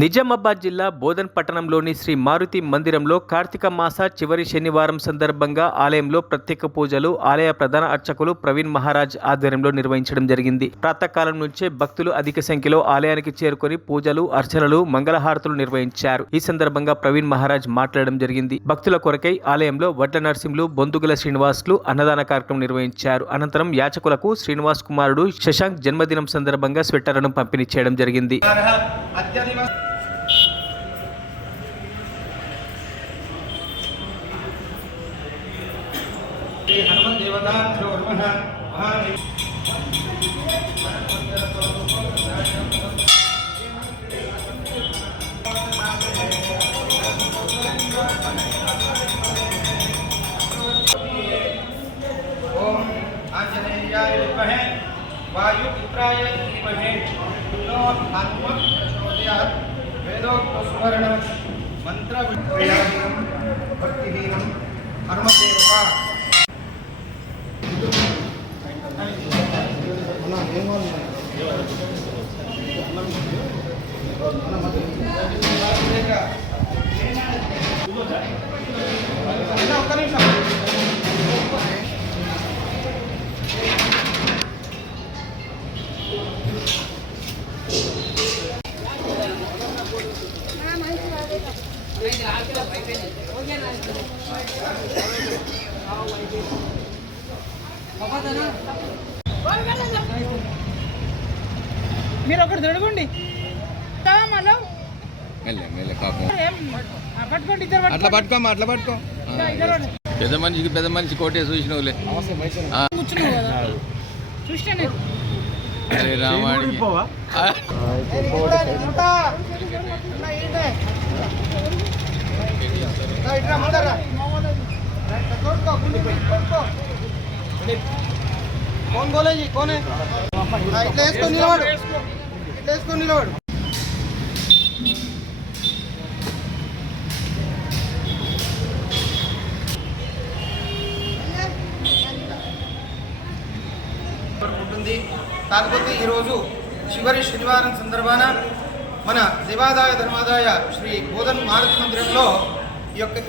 నిజామాబాద్ జిల్లా బోధన్ పట్టణంలోని శ్రీ మారుతి మందిరంలో కార్తీక మాస చివరి శనివారం సందర్భంగా ఆలయంలో ప్రత్యేక పూజలు ఆలయ ప్రధాన అర్చకులు ప్రవీణ్ మహారాజ్ ఆధ్వర్యంలో నిర్వహించడం జరిగింది. ప్రాతకాలం నుంచే భక్తులు అధిక సంఖ్యలో ఆలయానికి చేరుకొని పూజలు, అర్చనలు, మంగళహారతులు నిర్వహించారు. ఈ సందర్భంగా ప్రవీణ్ మహారాజ్ మాట్లాడడం జరిగింది. భక్తుల కొరకై ఆలయంలో వడ్ల నరసింహులు, బొందుగుల శ్రీనివాసులు అన్నదాన కార్యక్రమం నిర్వహించారు. అనంతరం యాచకులకు శ్రీనివాస్ కుమారుడు శశాంక్ జన్మదినం సందర్భంగా స్వెట్టర్లను పంపిణీ చేయడం జరిగింది. हनुमत देवता ओम आंजनेयाय विद्महे वायुपुत्राय धीमहि तन्नो हनुमत् प्रचोदयात् वेदोक्त सुवर्ण मंत्र विद्याहीनं भक्तिहीनं हनुमत देवता మీరు ఒకటి దొడగండి అట్లా పట్టుకో పెద్ద మనిషి కోటే చూసినవులే రామాడి कौन बोले जी कौन है इसको निलवाड़ ఉంటుంది. కాకపోతే ఈరోజు చివరి శనివారం సందర్భాన మన దేవాదాయ ధర్మాదాయ శ్రీ బోధన్ మారుతి మందిరంలో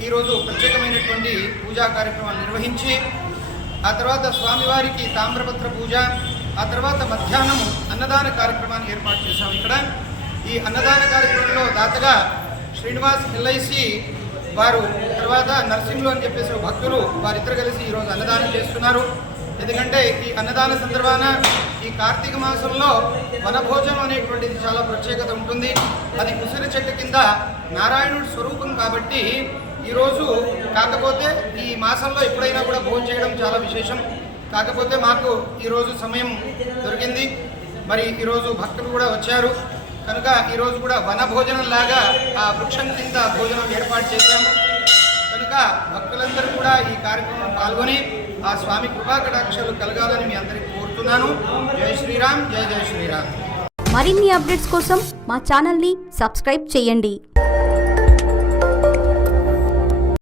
ఈరోజు ప్రత్యేకమైనటువంటి పూజా కార్యక్రమాలు నిర్వహించి ఆ తర్వాత స్వామివారికి తామ్రపత్ర పూజ, ఆ తర్వాత మధ్యాహ్నం అన్నదాన కార్యక్రమాన్ని ఏర్పాటు చేశాం. ఇక్కడ ఈ అన్నదాన కార్యక్రమంలో దాతగా శ్రీనివాస్ ఎల్ఐసి వారు, తర్వాత నరసింహులు అని చెప్పేసి భక్తులు వారిద్దరు కలిసి ఈరోజు అన్నదానం చేస్తున్నారు. ఎందుకంటే ఈ అన్నదాన సందర్భాన ఈ కార్తీక మాసంలో వనభోజనం అనేటువంటిది చాలా ప్రత్యేకత ఉంటుంది. అది ఉసిరి చెట్టు కింద నారాయణుడి స్వరూపం కాబట్టి ఈరోజు, కాకపోతే ఈ మాసంలో ఎప్పుడైనా కూడా భోజనం చేయడం చాలా విశేషం. కాకపోతే మాకు ఈరోజు సమయం దొరికింది, మరి ఈరోజు భక్తులు కూడా వచ్చారు కనుక ఈరోజు కూడా వన భోజనం లాగా ఆ వృక్షం కింద భోజనం ఏర్పాటు చేశాము. కనుక భక్తులందరూ కూడా ఈ కార్యక్రమంలో పాల్గొని ఆ స్వామి కృపా కటాక్షాలు కలగాలని మీ అందరికీ కోరుతున్నాను. జై శ్రీరామ్, జై జై శ్రీరామ్. మరిన్ని అప్డేట్స్ కోసం మా ఛానల్ని సబ్స్క్రైబ్ చేయండి.